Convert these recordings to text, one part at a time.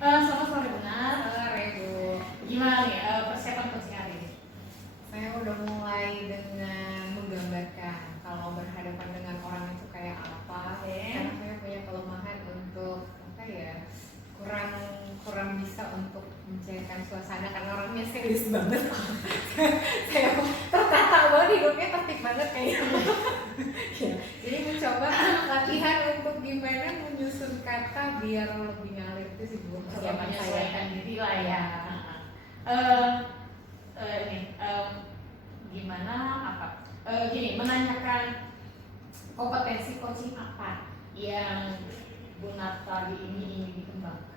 Selamat sore Benar. Sore Bu. Gimana nih persiapan coaching hari ini? Saya udah mulai dengan menggambarkan kalau berhadapan dengan orang itu kayak apa. Karena saya punya kelemahan untuk kurang bisa untuk mencairkan suasana karena orangnya serius banget. Saya tertata banget, hidupnya tertib banget kayaknya. Jadi mencoba latihan untuk gimana menyusun kata biar lebih ngalir itu sih Bu. Persiapan menyesuaikan diri lah ya. Gimana gini, menanyakan kompetensi coaching apa yang Bu Natali ini ingin dikembangkan?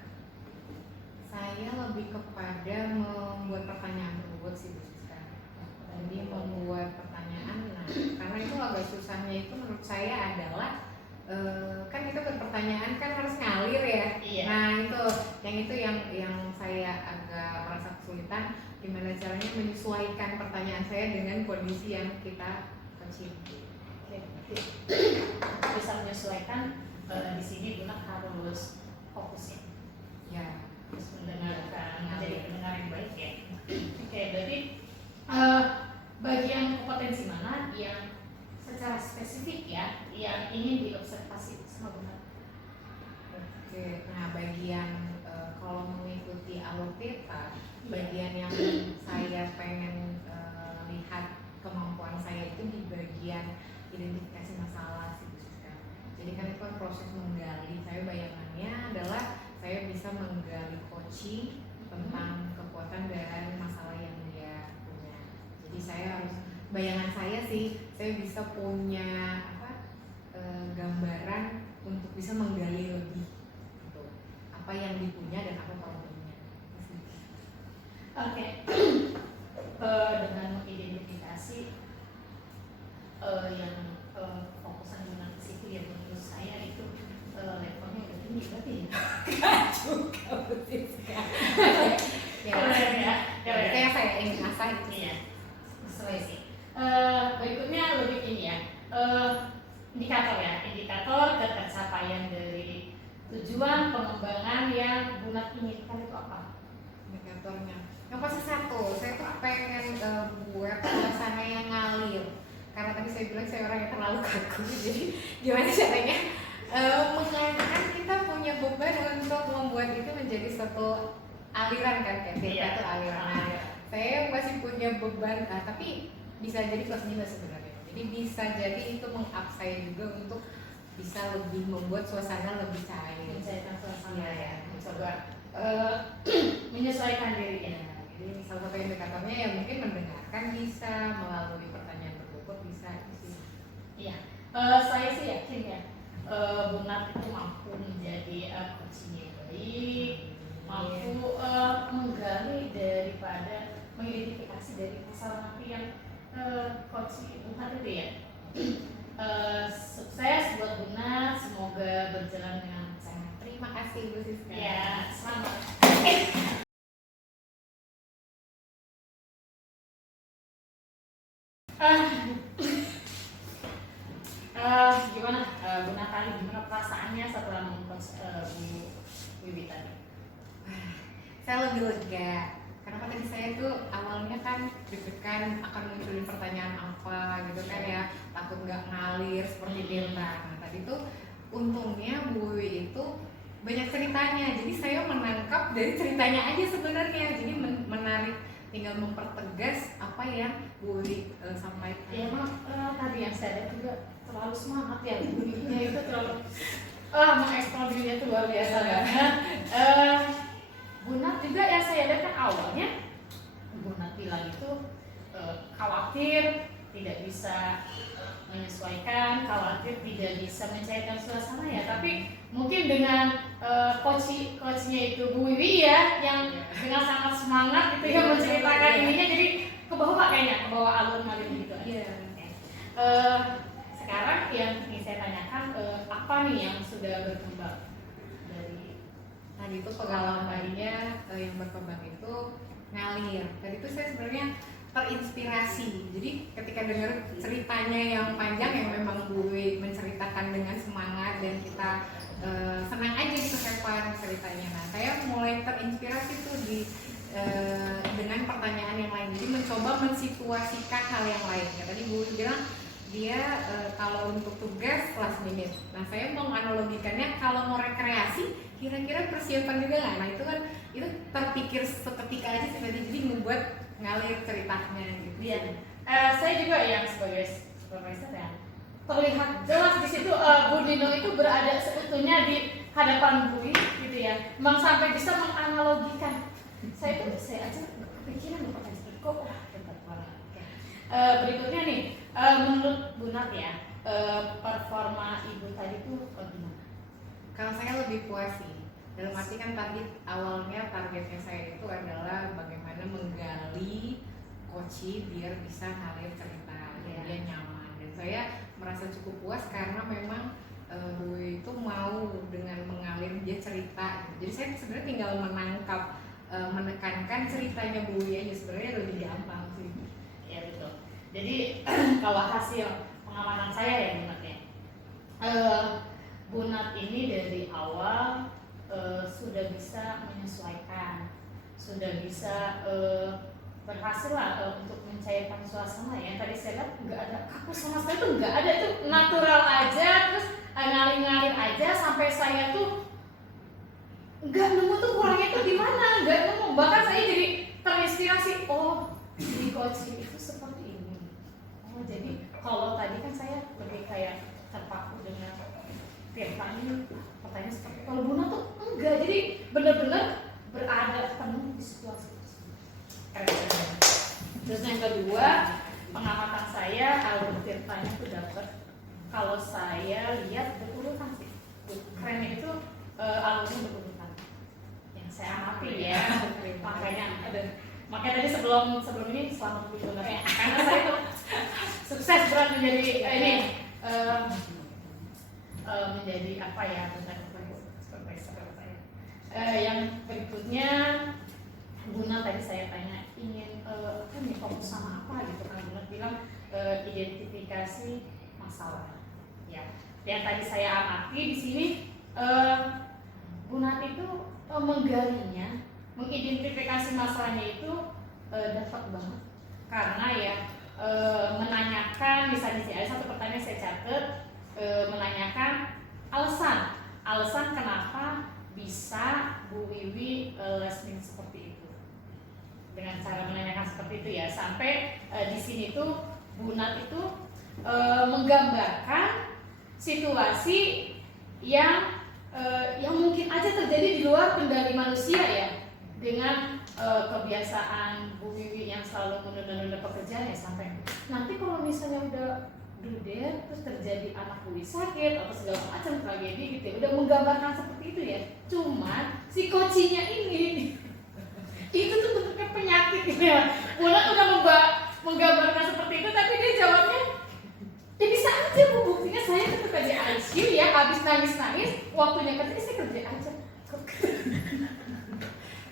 Saya lebih kepada membuat pertanyaan berbobot sih Bu Siska. Jadi membuat pertanyaan, karena itu agak susahnya itu menurut saya adalah kan kita berpertanyaan kan harus ngalir ya. Iya. Nah itu yang saya agak merasa kesulitan, gimana caranya menyesuaikan pertanyaan saya dengan kondisi yang kita coaching. Bisa menyesuaikan di sini Bu Nat harus fokus ya. Terus mendengarkan, menjadi pendengar yang baik ya. Berarti bagian kompetensi mana yang secara spesifik ya yang ingin diobservasi sama Bu Nat? Nah bagian kalau mengikuti alur theta, bagian yang saya pengen lihat kemampuan saya itu di bagian identifikasi masalah sih Bu Siska. Jadi kan itu kan proses menggali. Saya bayangannya adalah saya bisa menggali coaching tentang kekuatan dan masalah yang dia punya. Jadi saya harus, bayangan saya sih, saya bisa punya gambaran untuk bisa menggali lebih gitu, apa yang dipunya dan apa problemnya. Dengan mengidentifikasi yang fokusan dengan ke situ ya, menurut saya itu levelnya udah tinggi berarti Gak juga Bu Siska. Itu yang saya ingin asah itu. Iya, sesuai sih. Berikutnya lebih ini ya, indikator ketercapaian dari tujuan pengembangan yang Bu Nat inginkan itu apa? Indikatornya yang pasti satu, saya tuh pengen buat suasana yang ngalir. Karena tadi saya bilang saya orang yang terlalu kaku, jadi gimana caranya mengatakan kita punya beban untuk membuat itu menjadi suatu aliran kan, kayak kita tuh aliran. Saya masih punya beban, tapi bisa jadi plus minus sebenarnya. Jadi bisa jadi itu meng-up saya juga untuk bisa lebih membuat suasana lebih cair. Mencairkan suasana ya, mencoba menyesuaikan diri ya. Jadi salah satu indikatornya ya mungkin mendengarkan bisa, melalui pertanyaan berbobot bisa sih. Iya, saya sih yakin ya Bu Nat itu mampu menjadi coaching yang baik, mampu menggali daripada mengidentifikasi dari masalah nanti yang coaching Bu Nat itu ya. Sukses buat Bu Nat, semoga berjalan dengan lancar. Terima kasih Bu Siska. Ya, selamat. Gimana Bu Natali, gimana perasaannya setelah mengcoach Bu Wiwi tadi? Saya lebih lega karena kan tadi saya tuh awalnya kan deg-degan akan munculin pertanyaan apa gitu kan ya, takut nggak ngalir seperti Delta. Nah tadi tuh untungnya Bu Wiwi itu banyak ceritanya, jadi saya menangkap dari ceritanya aja sebenarnya, jadi menarik, tinggal mempertegas apa yang Bu Wiwi sampaikan. Ya emang tadi yang saya lihat juga terlalu semangat ya, Bu Wiwi-nya itu terlalu mengeksplor dirinya itu luar biasa banget. Bu Nat juga yang saya lihat kan awalnya Bu Nat bilang itu khawatir tidak bisa menyesuaikan, khawatir tidak bisa mencairkan suasana ya, tapi mungkin dengan coachnya itu Bu Wiwi ya yang dengan sangat semangat gitu ya menceritakan ininya, jadi kebawa kayaknya, kebawa alur ngalir gitu aja. Sekarang yang ingin saya tanyakan, apa nih yang sudah berkembang dari tadi itu pengalaman tadinya yang berkembang itu ngalir. Tadi itu saya sebenarnya terinspirasi. Jadi ketika dengar ceritanya yang panjang yang memang Bu Wiwi menceritakan dengan semangat dan kita senang aja gitu, have fun ceritanya. Nah saya pertanyaan yang lain, jadi mencoba mensituasikan hal yang lain. Ya, tadi Bu bilang dia kalau untuk tugas last minute. Nah saya mau menganalogikannya kalau mau rekreasi, kira-kira persiapan juga nggak? Nah itu kan itu terpikir seketika aja seperti jadi membuat ngalir ceritanya gitu. Iya. Saya juga yang sebagai supervisor ya terlihat jelas di situ Bu Dino itu berada seutuhnya di hadapan Bu gitu ya. Memang sampai bisa menganalogikan. Saya aja kepikiran kok wah hebat banget. Berikutnya nih, menurut Bu Nat ya, performa Ibu tadi tuh gimana? Kalau saya lebih puas sih. Dalam arti kan tadi awalnya targetnya saya itu adalah bagaimana menggali Koci biar bisa ngalir cerita, biar dia nyaman. Dan saya merasa cukup puas karena memang Bu itu mau dengan mengalir dia cerita. Jadi saya sebenarnya tinggal menangkap, menekankan ceritanya Bu aja, sebenarnya lebih gampang sih. Ya betul. Jadi kalau hasil pengamatan saya ya Bu Nat ya, Bu Nat ini dari awal sudah bisa menyesuaikan, sudah bisa berhasil lah untuk mencairkan suasana ya. Tadi saya lihat nggak ada kaku sama sekali, tuh nggak ada, itu natural aja, terus ngalir-ngalir aja sampai saya tuh nggak nemu tuh kurangnya tuh di mana, nggak nemu. Bahkan saya jadi terinspirasi, oh di coaching itu seperti ini. Oh jadi kalau tadi kan saya lebih kayak terpaku dengan tiap tanya pertanyaan seperti itu. Kalau Buna tuh enggak, jadi benar-benar berada penuh di situasi. Terus yang kedua, pengamatan saya alur ceritanya tuh dapat. Kalau saya lihat berurutan sih, keren itu alurnya berurutan. Yang saya amati ya, makanya tadi sebelum ini selamat dulu ya, karena saya tuh sukses berat menjadi menjadi apa ya, supervisor saya. Yang berikutnya, Buna tadi saya tanya ingin fokus sama apa gitu kan. Buna bilang identifikasi masalah. Ya, yang tadi saya amati di sini Buna itu menggalinya, mengidentifikasi masalahnya itu dapat banget karena ya menanyakan, misalnya ada satu pertanyaan saya catat, menanyakan alasan kenapa bisa Bu Wiwi lesmin seperti itu. Dengan cara menanyakan seperti itu ya, sampai di sini tuh Bu Nat itu menggambarkan situasi yang mungkin aja terjadi di luar kendali manusia ya, dengan kebiasaan Bu Wiwi yang selalu menunda-nunda pekerjaan ya, sampai nanti kalau misalnya udah dudet terus terjadi anak Bu Wiwi sakit atau segala macam tragedi gitu ya, udah menggambarkan seperti itu ya. Cuman si kocinya ini itu tuh bentuknya penyakit ya. Bulan udah menggambarkan seperti itu, tapi dia jawabnya ya bisa aja Bu, buktinya saya tuh kerja di ICU ya, habis nangis-nangis waktunya kerja saya kerja aja.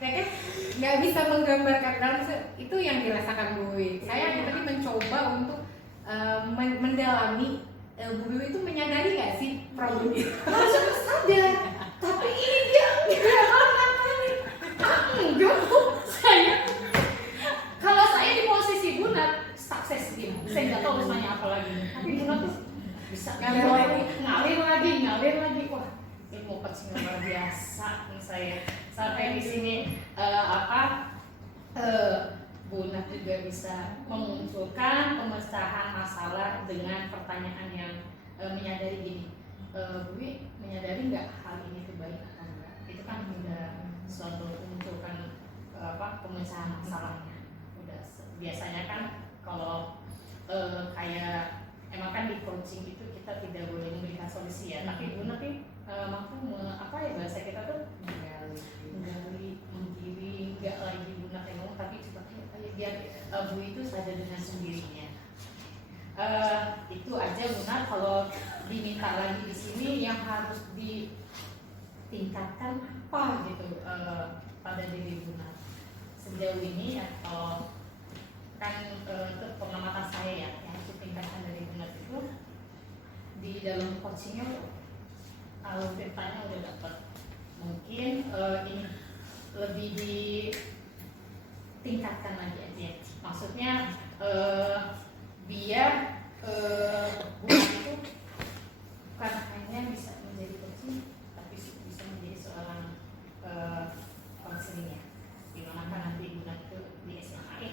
Ya kan nggak bisa menggambarkan dalam itu yang dirasakan Bu Wiwi. Saya tadi mencoba untuk mendalami Bu Wiwi itu menyadari nggak sih problem itu? Harusnya sadar, tapi ini dia enggak Bu, saya kalau saya di posisi Buna sukses gitu, saya nggak tahu harus nanya apa lagi, tapi Buna tuh bisa ngalir lagi, wah ilmu coaching luar biasa nih saya. Sampai di sini Buna juga bisa memunculkan pemecahan masalah dengan pertanyaan yang menyadari gini, Bu Wi menyadari nggak hal ini itu baik atau enggak? Itu kan udah suatu memunculkan pemecahan masalahnya. Udah biasanya kan kalau kayak emang kan di coaching itu kita tidak boleh memberikan solusi ya, tapi Buna nih mampu bahasa kita tuh menggali, menggiring, nggak lagi Buna yang ngomong, tapi coba biar Bu itu sadar dengan sendirinya. Itu aja Buna, kalau diminta lagi di sini yang harus ditingkatkan apa gitu pada diri Buna sejauh ini, atau kan itu pengamatan saya ya, yang harus ditingkatkan dari Buna itu di dalam coachingnya. Kalau ceritanya udah dapat, mungkin ini lebih tingkatkan lagi aja. Maksudnya biar Bunat itu bukan hanya bisa menjadi coaching, tapi bisa menjadi seorang konselingnya. Dimana kan nanti Bunat itu di SMA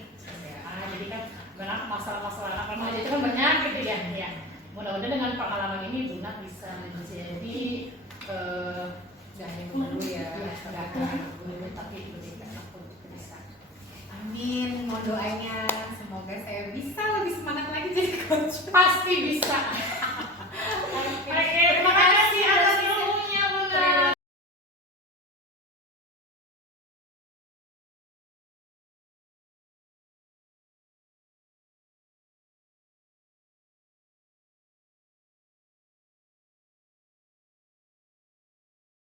jadi kan banyak masalah-masalah anak remaja itu kan banyak gitu ya. Ya. Mudah-mudahan dengan pengalaman ini Bunat bisa menjadi Gak hanya guru ya, gak hanya guru tapi lebih banyak untuk bisa. Amin, mau doanya semoga saya bisa lebih semangat lagi jadi coach. Pasti bisa.